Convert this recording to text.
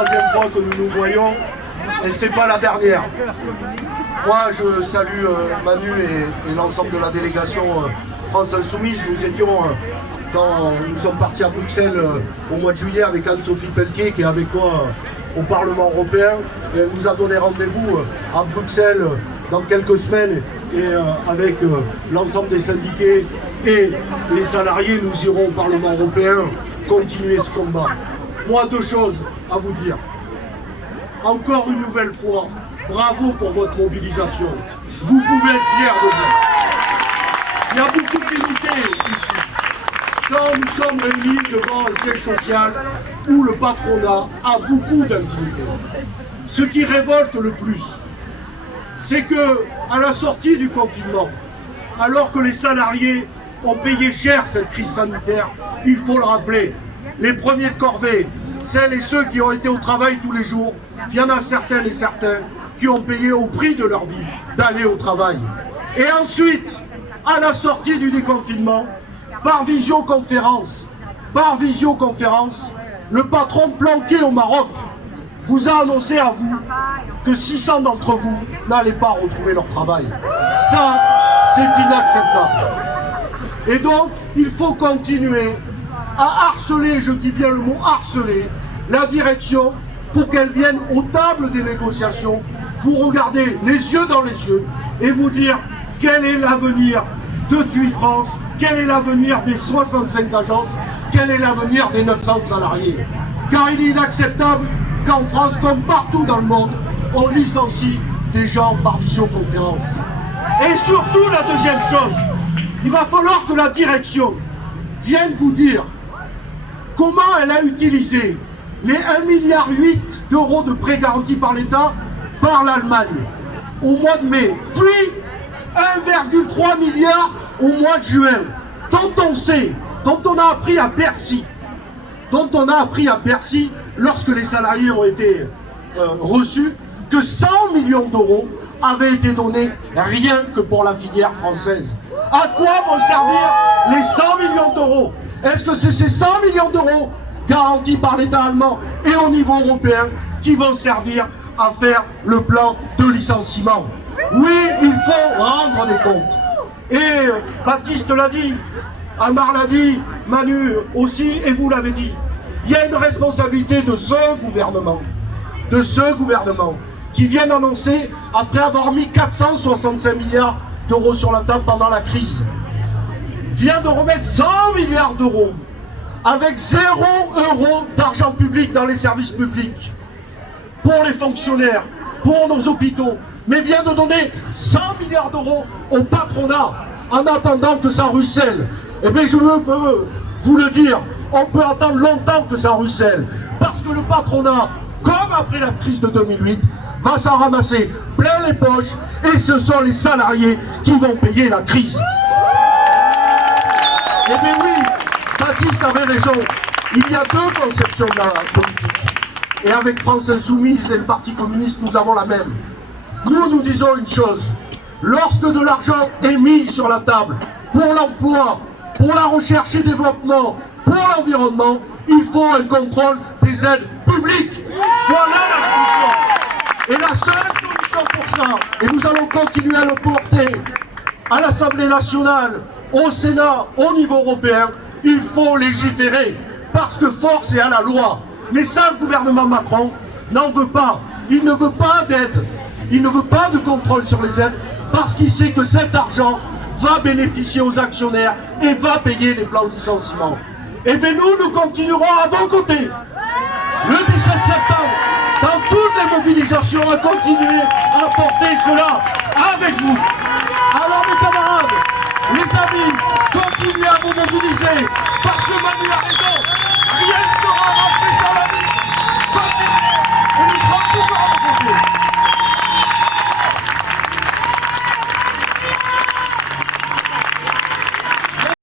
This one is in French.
troisième fois que nous nous voyons et c'est pas la dernière. Moi, je salue Manu et l'ensemble de la délégation France Insoumise. Nous étions, quand nous sommes partis à Bruxelles au mois de juillet avec Anne-Sophie Pelletier qui est avec moi au Parlement européen. Et elle nous a donné rendez-vous à Bruxelles dans quelques semaines et avec l'ensemble des syndiqués et les salariés, nous irons au Parlement européen continuer ce combat. Moi, deux choses à vous dire. Encore une nouvelle fois, bravo pour votre mobilisation. Vous pouvez être fiers de vous. Il y a beaucoup d'unités ici. Quand nous sommes réunis devant un siège social où le patronat a beaucoup d'intimité. Ce qui révolte le plus, c'est que à la sortie du confinement, alors que les salariés ont payé cher cette crise sanitaire, il faut le rappeler, les premiers de corvée, celles et ceux qui ont été au travail tous les jours, il y en a certaines et certains qui ont payé au prix de leur vie d'aller au travail. Et ensuite, à la sortie du déconfinement, par visioconférence, le patron planqué au Maroc vous a annoncé à vous que 600 d'entre vous n'allaient pas retrouver leur travail. Ça, c'est inacceptable. Et donc, il faut continuer à harceler, je dis bien le mot harceler, la direction pour qu'elle vienne aux tables des négociations, vous regarder les yeux dans les yeux et vous dire quel est l'avenir de TUI France, quel est l'avenir des 65 agences, quel est l'avenir des 900 salariés. Car il est inacceptable qu'en France, comme partout dans le monde, on licencie des gens par visioconférence. Et surtout, la deuxième chose, il va falloir que la direction vienne vous dire comment elle a utilisé les 1,8 milliard d'euros de prêts garantis par l'État par l'Allemagne au mois de mai, puis 1,3 milliard au mois de juin, dont on sait, dont on a appris à Bercy, lorsque les salariés ont été reçus, que 100 millions d'euros avaient été donnés rien que pour la filière française. À quoi vont servir les 100 millions d'euros? Est-ce que c'est ces 100 millions d'euros garantis par l'État allemand et au niveau européen qui vont servir à faire le plan de licenciement? Oui, il faut rendre des comptes. Et Baptiste l'a dit, Amar l'a dit, Manu aussi, et vous l'avez dit. Il y a une responsabilité de ce gouvernement qui vient d'annoncer, après avoir mis 465 milliards d'euros sur la table pendant la crise, vient de remettre 100 milliards d'euros avec 0 euro d'argent public dans les services publics, pour les fonctionnaires, pour nos hôpitaux, mais vient de donner 100 milliards d'euros au patronat en attendant que ça ruisselle. Eh bien, je veux vous le dire, on peut attendre longtemps que ça ruisselle, parce que le patronat, comme après la crise de 2008, va s'en ramasser plein les poches, et ce sont les salariés qui vont payer la crise. Eh bien oui, Baptiste avait raison, il y a deux conceptions de la politique. Et avec France Insoumise et le Parti communiste, nous avons la même. Nous disons une chose, lorsque de l'argent est mis sur la table pour l'emploi, pour la recherche et développement, pour l'environnement, il faut un contrôle des aides publiques. Voilà la solution. Et la seule solution pour ça, et nous allons continuer à le porter à l'Assemblée nationale, au Sénat, au niveau européen, il faut légiférer, parce que force est à la loi. Mais ça, le gouvernement Macron n'en veut pas. Il ne veut pas d'aide, il ne veut pas de contrôle sur les aides, parce qu'il sait que cet argent va bénéficier aux actionnaires et va payer les plans de licenciement. Et bien nous continuerons à vos côtés, le 17 septembre, dans toutes les mobilisations, à continuer